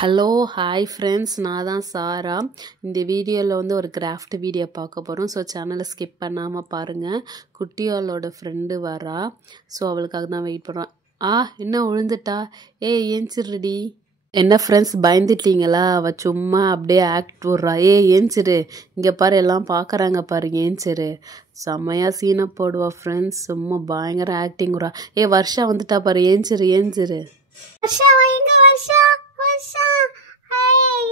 Hello hi friends, நான் தான் சாரா. இந்த வீடியோவில் வந்து ஒரு கிராஃப்ட் வீடியோ பார்க்க போகிறோம். ஸோ சேனலை ஸ்கிப் பண்ணாமல் பாருங்கள். குட்டியாளோட ஃப்ரெண்டு வரா. ஸோ அவளுக்காக தான் வெயிட் பண்ணுறோம். என்ன விழுந்துட்டா? ஏஞ்சிருடி. என்ன ஃப்ரெண்ட்ஸ், பயந்துட்டீங்களா? அவள் சும்மா அப்படியே ஆக்ட் விட்றா. ஏஞ்சிரு, இங்கே பாரு, எல்லாம் பார்க்குறாங்க பாரு, ஏஞ்சிரு. செம்மையாக சீனை போடுவா ஃப்ரெண்ட்ஸ். சும்மா பயங்கர ஆக்டிங் விட்றா. வர்ஷா வந்துட்டா பாரு, ஏஞ்சிரு.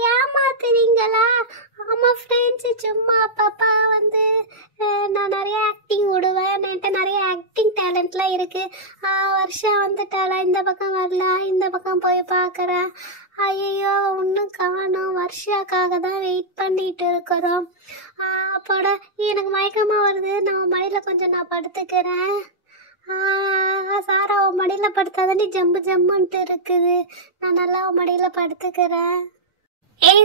ஏமாத்துறீங்களா? ஆமா ஃப்ரெண்ட்ஸ், சும்மா பாப்பா வந்து நான் நிறைய ஆக்டிங் விடுவேன். என்கிட்ட நிறைய ஆக்டிங் டேலண்ட்லாம் இருக்கு. வருஷா வந்துட்டாளா? இந்த பக்கம் வரல, இந்த பக்கம் போய் பார்க்குறேன். ஐயோ, ஒன்றும் காணோம். வருஷாக்காக தான் வெயிட் பண்ணிட்டு இருக்கிறோம். அப்போட எனக்கு மயக்கமாக வருது. நம்ம மடியில் கொஞ்சம் நான் படுத்துக்கிறேன். சாரா, உன் மடியில் படுத்தாதாண்டி ஜம்முன்ட்டு இருக்குது. நான் நல்லா உன் மடியில் படுத்துக்கிறேன்.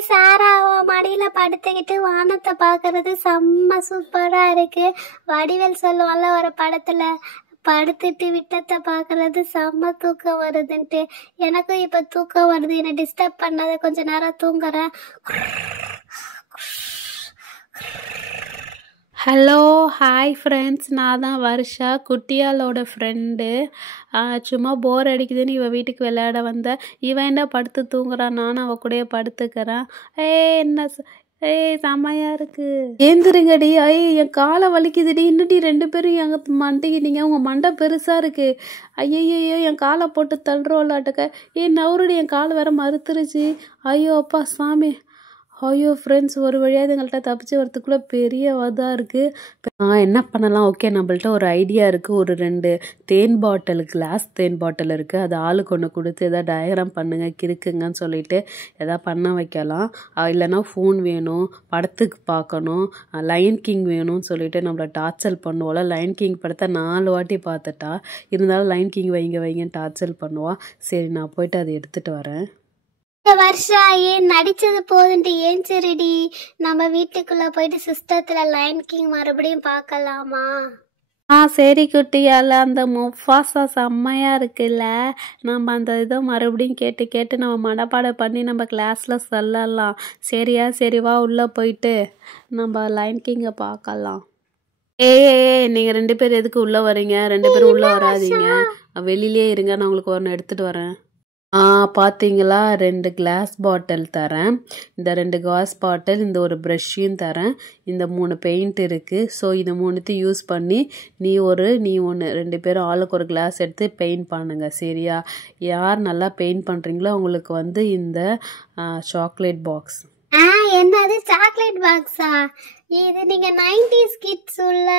சாரா, உன் மடியில் படுத்துக்கிட்டு வானத்தை பார்க்கறது செம்ம சூப்பராக இருக்கு. வடிவேல் சொல்லுவான்ல ஒரு படத்தில், படுத்துட்டு விட்டத்தை பார்க்கறது செம்ம தூக்கம் வருதுன்ட்டு. எனக்கும் இப்போ தூக்கம் வருது. என்னை டிஸ்டர்ப் பண்ணாத, கொஞ்ச நேரம் தூங்குறேன். ஹலோ ஹாய் ஃப்ரெண்ட்ஸ், நான் தான் வர்ஷா, குட்டியாளோட ஃப்ரெண்டு. சும்மா போர் அடிக்குதுன்னு இவள் வீட்டுக்கு விளையாட வந்தேன். இவன் என்ன படுத்து தூங்குறான், நானும் அவள் கூடயே படுத்துக்கிறேன். என்ன செம்மையாக இருக்குது. ஏந்திருங்கடி. என் காலை வலிக்குதுடி. இன்னும் 2 பேரும் எங்கள் மண்டிக்கிட்டீங்க. உங்கள் மண்டை பெருசாக இருக்குது. ஐயோ, என் காலை போட்டு தள்ளுறோம்லாட்டுக்க. நவுருடி, என் கால் வேற மறுத்துருச்சு. ஐயோ அப்பா சாமி. ஐயோ ஃப்ரெண்ட்ஸ், ஒரு வழியாக எங்கள்கிட்ட தப்பிச்சு வரத்துக்குள்ளே பெரிய இதாக இருக்குது. என்ன பண்ணலாம்? ஓகே, நம்மள்ட்ட ஒரு ஐடியா இருக்குது. ஒரு 2 தேன் பாட்டில், கிளாஸ் தேன் பாட்டில் இருக்குது. அது ஆளுக்கு ஒன்று கொடுத்து எதாவது டயக்ராம் பண்ணுங்க, கிறுக்குங்கன்னு சொல்லிட்டு எதாவது பண்ண வைக்கலாம். இல்லைனா ஃபோன் வேணும், படத்துக்கு பார்க்கணும், லயன் கிங் வேணும்னு சொல்லிட்டு நம்மளை டார்ச்சல் பண்ணுவோம்ல. லயன் கிங் படத்தை 4 வாட்டி பார்த்துட்டா. இருந்தாலும் லயன் கிங் வைங்கன்னு டார்ச்சல் பண்ணுவா. சரி, நான் போயிட்டு அதை எடுத்துகிட்டு வரேன். வருஷா, நடிச்சது போதுன்ட்டு ஏஞ்சிருடி. நம்ம வீட்டுக்குள்ள போயிட்டு சிஸ்டத்துல லயன் கிங் மறுபடியும் பார்க்கலாமா? சரி குட்டியால, அந்த முஃபாசா செம்மையாக இருக்குல்ல. நம்ம அந்த இதை மறுபடியும் கேட்டு நம்ம மனப்பாடம் பண்ணி நம்ம கிளாஸில் சொல்லலாம். சரியா? சரி வா, உள்ளே போயிட்டு நம்ம லயன் கிங்கை பார்க்கலாம். நீங்கள் 2 பேர் எதுக்கு உள்ளே வரீங்க? 2 பேரும் உள்ளே வராதீங்க, வெளியிலே இருங்க. நான் உங்களுக்கு ஒன்று எடுத்துகிட்டு வரேன். பார்த்தீங்களா, 2 கிளாஸ் பாட்டில் தரேன். இந்த 2 கிளாஸ் பாட்டில், இந்த ஒரு ப்ரஷ்ஷையும் தரேன். இந்த 3 பெயிண்ட் இருக்குது. ஸோ இதை 3த்தையும் யூஸ் பண்ணி நீ ஒன்று 2 பேரும் ஆளுக்கு ஒரு கிளாஸ் எடுத்து பெயிண்ட் பண்ணுங்க. சரியா? யார் நல்லா பெயிண்ட் பண்ணுறீங்களோ அவங்களுக்கு வந்து இந்த சாக்லேட் பாக்ஸ். என்னது சாக்லேட் பாக்ஸா? இது நீங்க 90s கிட்ஸ் உள்ள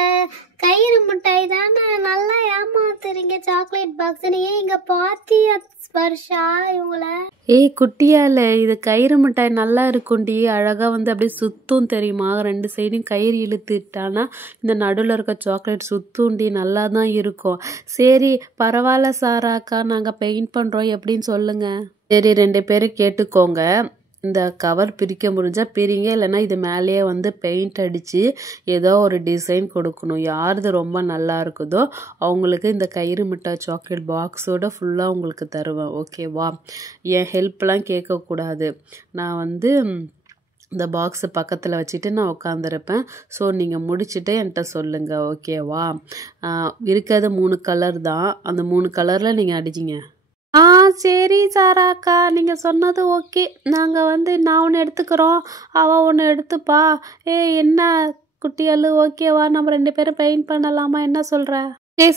கயிறு மிட்டாய் தானே. நல்லா ஏமாத்துறீங்க. சாக்லேட் பாக்ஸ் ஏன் இங்க பாத்தியா வருஷா இவங்கள? குட்டியால, இது கயிறு மிட்டாய் நல்லா இருக்கும்டி. அழகா வந்து அப்படியே சுத்தும் தெரியுமா? 2 சைடும் கயிறு இழுத்துட்டானா இந்த நடுவில் இருக்க சாக்லேட் சுத்துண்டி. நல்லா தான் இருக்கும். சரி பரவாயில்ல சாராக்கா, நாங்கள் பெயிண்ட் பண்ணுறோம், எப்படின்னு சொல்லுங்க. சரி, 2 பேரும் கேட்டுக்கோங்க. இந்த கவர் பிரிக்க முடிஞ்சால் பிரிங்க, இல்லைன்னா இது மேலேயே வந்து பெயிண்ட் அடித்து ஏதோ ஒரு டிசைன் கொடுக்கணும். யாருது ரொம்ப நல்லா இருக்குதோ அவங்களுக்கு இந்த கயிறு மிட்டாய் சாக்லேட் பாக்ஸோட ஃபுல்லாக உங்களுக்கு தருவேன். ஓகேவா? என் ஹெல்ப்லாம் கேட்கக்கூடாது. நான் வந்து இந்த பாக்ஸு பக்கத்தில் வச்சுட்டு நான் உட்காந்துருப்பேன். ஸோ நீங்கள் முடிச்சுட்டு என்கிட்ட சொல்லுங்கள். ஓகேவா? இருக்கிறது 3 கலர் தான். அந்த 3 கலரில் நீங்கள் அடிச்சிங்க. சரி சாராக்கா, நீங்கள் சொன்னது ஓகே. நாங்கள் வந்து நான் ஒன்று எடுத்துக்கிறோம், அவள் ஒன்று எடுத்துப்பா. என்ன குட்டியாலு, ஓகேவா? நம்ம 2 பேரும் பெயிண்ட் பண்ணலாமா? என்ன சொல்கிற?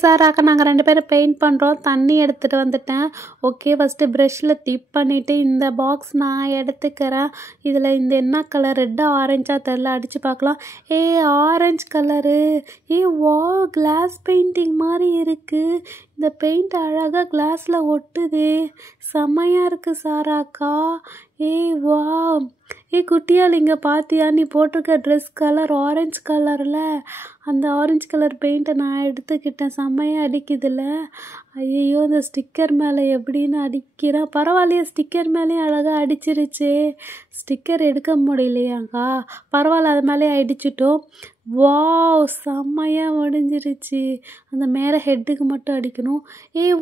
சாராக்கா, நாங்கள் 2 பேரும் பெயிண்ட் பண்ணுறோம். தண்ணி எடுத்துகிட்டு வந்துட்டேன். ஓகே, ஃபஸ்ட்டு ப்ரெஷ்ஷில் டிப் பண்ணிவிட்டு இந்த பாக்ஸ் நான் எடுத்துக்கிறேன். இதில் இந்த என்ன கலர், ரெட்டா ஆரஞ்சா தெரில, அடித்து பார்க்கலாம். Orange colour. வா, கிளாஸ் பெயிண்டிங் மாதிரி இருக்குது. இந்த பெயிண்ட் அழகாக கிளாஸில் ஒட்டுது. செம்மையாக இருக்குது சாராக்கா. வா. குட்டியால், இங்கே பார்த்தியா? நீ போட்டிருக்க ட்ரெஸ் கலர் ஆரஞ்சு கலரில். அந்த ஆரஞ்சு கலர் பெயிண்ட்டை நான் எடுத்துக்கிட்டேன். செம்மையாக அடிக்குதுல்ல. ஐயோ, இந்த ஸ்டிக்கர் மேலே எப்படின்னு அடிக்கிறேன். பரவாயில்லையே, ஸ்டிக்கர் மேலேயும் அழகாக அடிச்சிருச்சு. ஸ்டிக்கர் எடுக்க முடியலையாக்கா? பரவாயில்ல, அது மேலே அடிச்சிட்டோம். வாவ்! செம்மையா முடிஞ்சிருச்சு. அந்த மேலே ஹெட்டுக்கு மட்டும் அடிக்கணும்.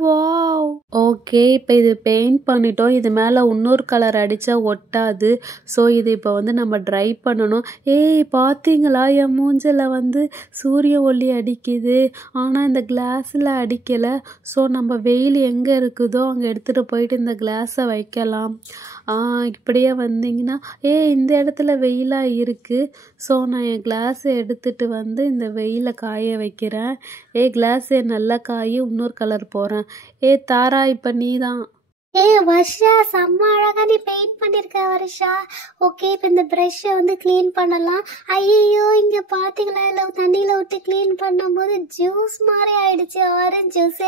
வாவ்! ஓகே, இப்போ இது பெயிண்ட் பண்ணிட்டோம். இது மேலே இன்னொரு கலர் அடித்தா ஒட்டாது. ஸோ இது இப்போ வந்து நம்ம ட்ரை பண்ணணும். பார்த்தீங்களா, என் மூஞ்சில் வந்து சூரிய ஒளி அடிக்குது. ஆனால் இந்த கிளாஸில் அடிக்கலை. ஸோ நம்ம வெயில் எங்கே இருக்குதோ அங்கே எடுத்துகிட்டு போயிட்டு இந்த கிளாஸை வைக்கலாம். இப்படியே வந்தீங்கன்னா இந்த இடத்துல வெயிலாக இருக்குது. ஸோ நான் என் கிளாஸை எடுத்துகிட்டு வந்து இந்த வெயிலில் காய வைக்கிறேன். கிளாஸை நல்லா காய இன்னொரு கலர் போகிறேன். தாரா, இப்போ நீ தான். வர்ஷா, செம்ம அழகா நீ பெயிண்ட் பண்ணிருக்க வர்ஷா. ஓகே, இப்போ இந்த ப்ரஷ்ஷை வந்து க்ளீன் பண்ணலாம். ஐயோ, இங்க பாத்தீங்களா, இல்லை தண்ணியில விட்டு க்ளீன் பண்ணும்போது ஜூஸ் மாதிரி ஆயிடுச்சு, ஆரஞ்சு ஜூஸ்.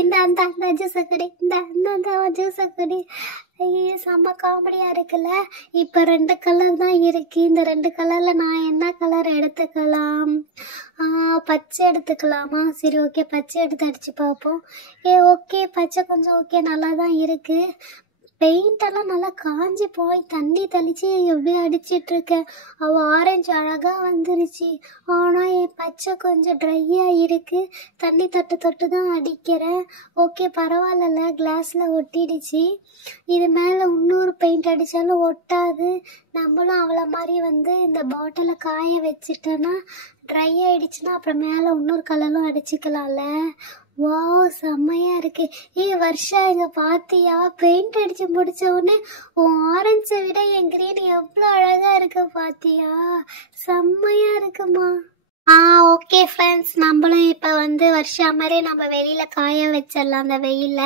இந்த அந்த ஜூஸை குடி, இந்த ஜூஸை குடி. ஐயோ, செம்ம காமெடியா இருக்குல்ல. இப்போ 2 கலர் தான் இருக்கு. இந்த 2 கலர்ல நான் என்ன கலர் எடுத்துக்கலாம்? பச்சை எடுத்துக்கலாமா? சரி, ஓகே, பச்சை எடுத்து அடிச்சு பார்ப்போம். ஓகே, பச்சை கொஞ்சம் ஓகே, நல்லா தான் இருக்கு. பெயிண்ட் எல்லாம் நல்லா காஞ்சி போய் தண்ணி தெளிச்சு எப்படி அடிச்சிட்டு இருக்கேன். அவள் ஆரஞ்சு அழகா வந்துருச்சு. ஆனால் என் பச்சை கொஞ்சம் ட்ரையா இருக்கு. தண்ணி தொட்டு தான் அடிக்கிறேன். ஓகே, பரவாயில்ல, கிளாஸ்ல ஒட்டிடுச்சு. இது மேலே இன்னொரு பெயிண்ட் அடித்தாலும் ஒட்டாது. நம்மளும் அவளை மாதிரி வந்து இந்த பாட்டிலை காய வச்சுட்டோன்னா ட்ரை ஆயிடுச்சுன்னா அப்புறம் மேலே இன்னொரு கலரும் அடிச்சுக்கலாம்ல. வாவ், செம்மையா இருக்கு. வர்ஷா, இங்க பாத்தியா, பெயிண்ட் அடிச்சு முடிச்ச உடனே உன் ஆரஞ்சை விட என் கிரீன் எவ்வளோ அழகா இருக்கு பாத்தியா? செம்மையா இருக்குமா? ஓகே ஃப்ரெண்ட்ஸ், நம்மளும் இப்போ வந்து வர்ஷா மாதிரி நம்ம வெளியில காய வச்சிடலாம் அந்த வெயில்ல.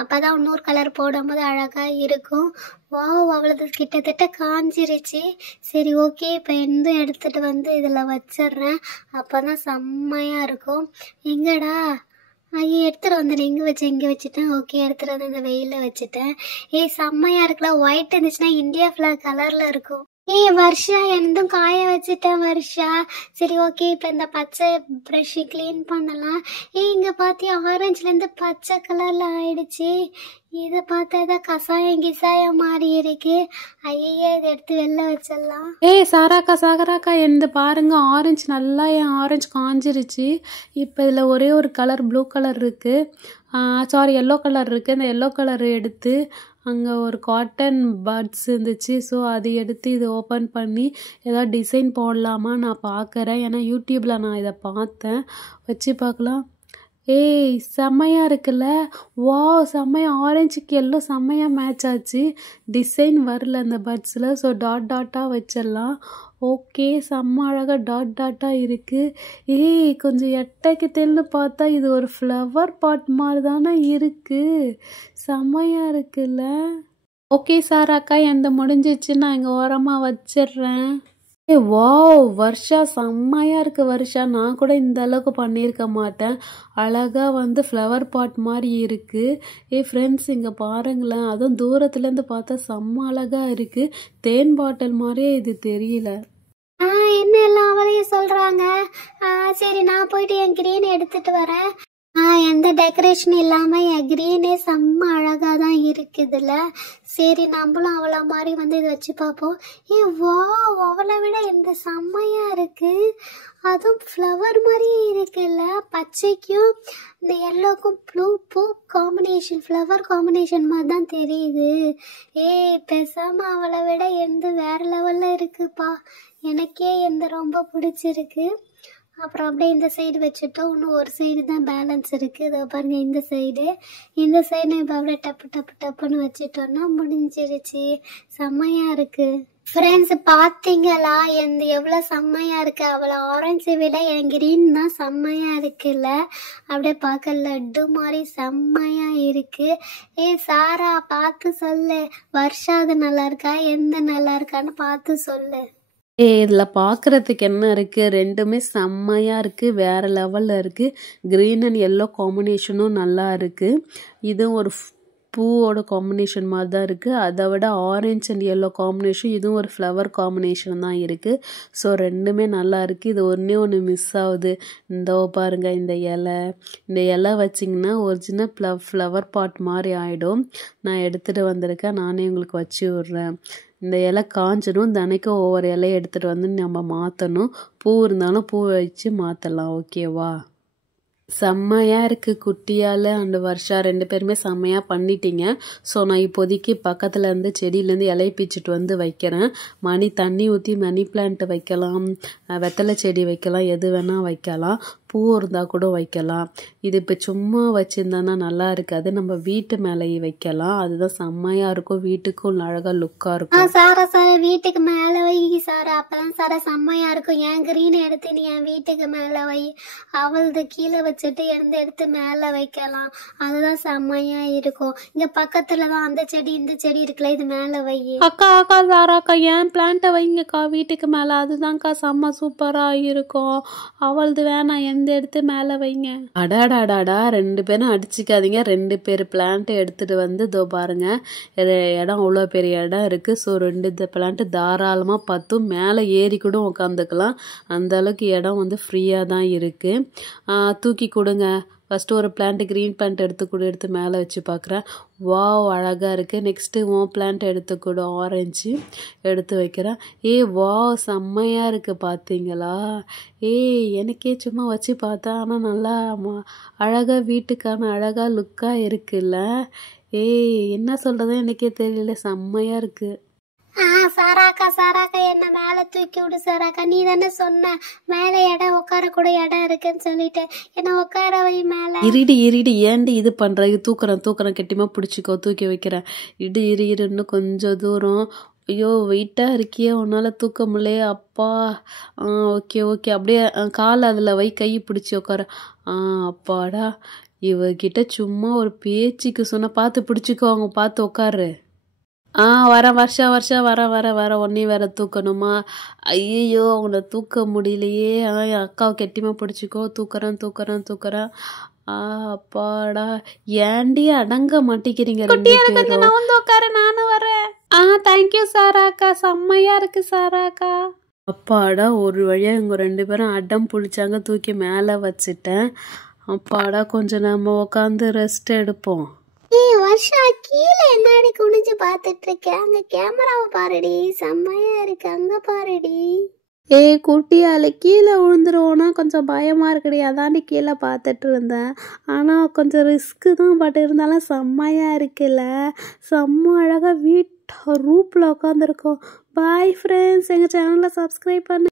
அப்பதான் இன்னொரு கலர் போடும்போது அழகா இருக்கும். வாவ், அவ்வளவு கிட்டத்தட்ட காஞ்சிருச்சு. சரி, ஓகே, இப்போ எடுத்துட்டு வந்து இதுல வச்சிடுறேன். அப்பதான் செம்மையா இருக்கும். எங்கடா? எடுத்துகிட்டு வந்து இங்கே வச்சுட்டேன். ஓகே, எடுத்துகிட்டு வந்து இந்த வெயிலில் வச்சுட்டேன். செம்மையா இருக்குல்ல. ஒயிட் இருந்துச்சுன்னா இந்தியா ஃபிளாக் கலரில் இருக்கும். வர்ஷா, எந்தும் காய வச்சுட்டேன் வர்ஷா. சரி, ஓகே, இப்போ இந்த பச்சை ப்ரஷ் க்ளீன் பண்ணலாம். இங்கே பார்த்தியா, ஆரஞ்சுலேருந்து பச்சை கலரில் ஆயிடுச்சு. இதை பார்த்தா ஏதாவது கசாயம் மாறி இருக்கு. ஐயே, இதை எடுத்து வெளில வச்சிடலாம். சாகராக்கா எந்த பாருங்க, ஆரஞ்சு நல்லா என் ஆரஞ்சு காஞ்சிருச்சு. இப்போ இதில் ஒரே ஒரு கலர் ப்ளூ கலர் இருக்குது, எல்லோ கலர் இருக்குது. அந்த எல்லோ கலர் எடுத்து அங்கே ஒரு காட்டன் பட்ஸ் இருந்துச்சு. ஸோ அதை எடுத்து இதை ஓப்பன் பண்ணி ஏதாவது டிசைன் போடலாமா நான் பார்க்குறேன். ஏன்னா யூடியூப்பில் நான் இதை பார்த்தேன், வச்சு பார்க்கலாம். செம்மையாக இருக்குல்ல. வாவ், செம்மையா, ஆரஞ்சுக்கு எல்லோ செம்மையாக மேட்ச் ஆச்சு. டிசைன் வரல அந்த பட்ஸில். ஸோ டாட்டாக வச்சிடலாம். ஓகே, செம்ம அழகாக டாட்டாக இருக்குது. கொஞ்சம் எட்டைக்கு தெல்லு பார்த்தா இது ஒரு ஃப்ளவர் பாட் மாதிரி தானே இருக்குது. செம்மையாக இருக்குல்ல. ஓகே சாராக்கா, எந்த முடிஞ்சிச்சு, நான் இங்கே ஓரமாக வச்சிடுறேன். வாவ், வர்ஷா செம்மையாக இருக்குது வர்ஷா. நான் கூட இந்த அளவுக்கு பண்ணியிருக்க மாட்டேன். அழகாக வந்து ஃப்ளவர் பாட் மாதிரி இருக்குது. ஃப்ரெண்ட்ஸ், இங்கே பாருங்களேன், அதுவும் தூரத்துலேருந்து பார்த்தா செம்ம அழகாக இருக்குது. தேன் பாட்டில் மாதிரியே இது தெரியல. என்ன எல்லாம் அவளையும் சொல்கிறாங்க. சரி, நான் போயிட்டு என் கிரீன் எடுத்துகிட்டு வரேன். எந்த டெக்கரேஷன் இல்லாமல் என் கிரீனே செம்ம அழகாக தான் இருக்குதுல்ல. சரி, நம்மளும் அவளை மாதிரி வந்து இதை வச்சு பார்ப்போம். வாவ், அவளை விட எந்த செம்மையாக இருக்குது. அதுவும் ஃப்ளவர் மாதிரியே இருக்குல்ல. பச்சைக்கும் இந்த எல்லோக்கும் ப்ளூ காம்பினேஷன், ஃப்ளவர் காம்பினேஷன் மாதிரி தான் தெரியுது. பேசாமல் அவளை விட எந்த வேறு லெவலில் இருக்குப்பா. எனக்கே எந்த ரொம்ப பிடிச்சிருக்கு. அப்புறம் அப்படியே இந்த சைடு வச்சுட்டோம். இன்னும் ஒரு சைடு தான் பேலன்ஸ் இருக்குது. இதை பாருங்க, இந்த சைடு இப்போ அப்படியே டப்புன்னு வச்சுட்டோம்னா முடிஞ்சிருச்சு. செம்மையாக இருக்குது. ஃப்ரெண்ட்ஸ், பார்த்தீங்களா எவ்வளோ செம்மையாக இருக்குது. அவளை ஆரஞ்சு விட என் கிரீன் தான் செம்மையாக இருக்குல்ல. அப்படியே பார்க்க லட்டு மாதிரி செம்மையாக இருக்குது. சாரா, பார்த்து சொல்லு, வர்ஷா அது நல்லா இருக்கா, எந்த நல்லா இருக்கான்னு பார்த்து சொல்லு. இதில் பார்க்குறதுக்கு என்ன இருக்குது, ரெண்டுமே செம்மையாக இருக்குது, வேறு லெவலில் இருக்குது. க்ரீன் அண்ட் எல்லோ காம்பினேஷனும் நல்லா இருக்குது. இது ஒரு பூவோட காம்பினேஷன் மாதிரி தான் இருக்குது. அதை விட ஆரஞ்ச் அண்ட் எல்லோ காம்பினேஷன், இதுவும் ஒரு ஃப்ளவர் காம்பினேஷன் தான் இருக்குது. ஸோ ரெண்டுமே நல்லா இருக்குது. இது ஒன்று மிஸ் ஆகுது. இந்த பாருங்கள், இந்த இலை வச்சிங்கன்னா ஒரிஜினல் ஃப்ளவர் பாட் மாதிரி ஆகிடும். நான் எடுத்துகிட்டு வந்திருக்கேன், நானே உங்களுக்கு வச்சு விட்றேன். இந்த இலை காஞ்சிடும். தினைக்கும் ஒவ்வொரு இலையை எடுத்துகிட்டு வந்து நம்ம மாற்றணும். பூ இருந்தாலும் பூ வச்சு மாற்றலாம். ஓகேவா? செம்மையாக இருக்குது. குட்டியால் அண்டு வருஷா 2 பேருமே செம்மையாக பண்ணிட்டீங்க. ஸோ நான் இப்போதைக்கு பக்கத்தில் இருந்து செடியிலேருந்து இலையை பிச்சுட்டு வந்து வைக்கிறேன். தண்ணி ஊற்றி மணி பிளான்ட் வைக்கலாம், வெத்தலை செடி வைக்கலாம், எது வேணால் வைக்கலாம். பூ இருந்தால் கூட வைக்கலாம். இது இப்போ சும்மா வச்சுருந்தோன்னா நல்லா இருக்காது. நம்ம வீட்டு மேலேயே வைக்கலாம். அதுதான் செம்மையாக இருக்கும். வீட்டுக்கும் அழகாக லுக்காக இருக்கும். சாரா வீட்டுக்கு மேலே வை சார், அப்பதான் சார் செம்மையாக இருக்கும். என் கிரீன் எடுத்து நீ என் வீட்டுக்கு மேலே வை, அவளது கீழே வச்சுட்டு எடுத்து மேலே வைக்கலாம். அதுதான் செம்மையாக இருக்கும். இங்கே பக்கத்தில் தான் அந்த செடி இந்த செடி இருக்குல்ல, இது மேலே வை. அக்கா சாராக்கா, ஏன் பிளான்ட்டை வைங்கக்கா வீட்டுக்கு மேலே. அதுதான்க்கா செம்ம சூப்பராக இருக்கும். அவளது வேணாம், எந்த எடுத்து மேலே வைங்க. அடாடாடாடா, 2 பேரும் அடிச்சுக்காதீங்க. 2 பேர் பிளான்ட்டை எடுத்துகிட்டு வந்து இதோ பாருங்க, இடம் அவ்வளோ பெரிய இடம் இருக்குது. ஸோ 2 பிளான்ட்டு தாராளமாக பத்தும். மேலே ஏறி கூட உட்காந்துக்கலாம். அந்த அளவுக்கு இடம் வந்து ஃப்ரீயாக தான் இருக்குது. தூக்கி கொடுங்க. ஃபஸ்ட்டு ஒரு க்ரீன் பிளான்ட் எடுத்து மேலே வச்சு பார்க்குறேன். வாவ், அழகாக இருக்குது. நெக்ஸ்ட்டு பிளான்ட் எடுத்துக்கூட ஆரஞ்சு எடுத்து வைக்கிறேன். வாவ், செம்மையாக இருக்குது. பார்த்தீங்களா? எனக்கே சும்மா வச்சு பார்த்தா, ஆனால் நல்லா அழகாக வீட்டுக்கான அழகாக லுக்காக இருக்குல்ல. என்ன சொல்கிறது எனக்கே தெரியல. செம்மையாக இருக்குது. சாராக்கா என்ன மேல தூக்கி விடு சாராக்கா. நீ தானே சொன்ன மேல இடம் உட்கார கூட இடம் இருக்குன்னு சொல்லிட்டு என்ன உட்கார வை மேல. இருடி ஏண்டி இது பண்ற? தூக்குறேன் கெட்டிமா பிடிச்சிக்கோ. தூக்கி வைக்கிறேன். இரு இன்னும் கொஞ்சம் தூரம். ஐயோ, வெயிட்டாக இருக்கியே, உன்னால் தூக்க முடியலையே. அப்பா. ஓகே அப்படியே கால் அதில் வை, கை பிடிச்சி உட்கார. அப்பாடா, இவகிட்ட சும்மா ஒரு பேச்சுக்கு சொன்ன. பார்த்து பிடிச்சிக்கோ, அவங்க பார்த்து உட்காரு. வரேன் வருஷம் வரேன். ஒன்றையும் வேற தூக்கணுமா? ஐயோ, அவங்கள தூக்க முடியலையே. என் அக்காவை கெட்டிமா பிடிச்சிக்கோ. தூக்குறேன். அப்பாடா, ஏண்டி அடங்க மாட்டேங்கிறீங்க? உட்கார, நானும் வரேன். தேங்க்யூ சாராக்கா, செம்மையா இருக்கு சாராக்கா. அப்பாடா, ஒரு வழியாக இவங்க 2 பேரும் அடம் பிடிச்சாங்க. தூக்கி மேலே வச்சுட்டேன். அப்பாடா, கொஞ்சம் நம்ம உட்காந்து ரெஸ்ட் எடுப்போம். வருஷா, கீழே என்னடி குனிஞ்சு பார்த்துட்டு இருக்கேன்? அங்க கேமராவை பாருடி, செம்மையா இருக்கு. அங்க பாருடி. குட்டியால் கீழே விழுந்துருவோன்னா கொஞ்சம் பயமாக இருக்குடி. அதாண்டி கீழே பார்த்துட்டு இருந்தேன். ஆனால் கொஞ்சம் ரிஸ்க்கு தான். பட் இருந்தாலும் செம்மையாக இருக்குல்ல. செம்ம அழகாக ரூப்பில் உட்காந்துருக்கோம். பாய் ஃப்ரெண்ட்ஸ், எங்கள் சேனலை சப்ஸ்கிரைப் பண்ணு.